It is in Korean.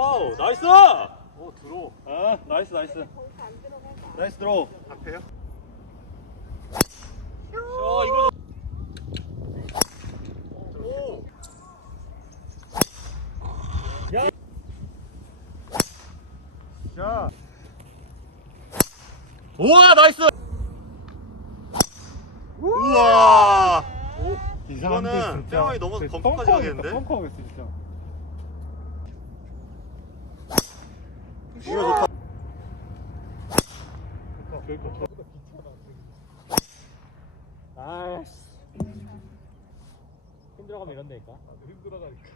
와우, 나이스! 오 들어. 아, 나이스. 나이스 드로우. 앞에요? 이거. 오. 야. 자. 우와, 나이스! 우와. 이상한데 이거는 진짜. 페어웨이 넘어서 벙커까지 가겠는데? 벙커하겠어 진짜. 이거 좋다. 아이씨. 힘들어가면 이런다니까. 힘들어가니까.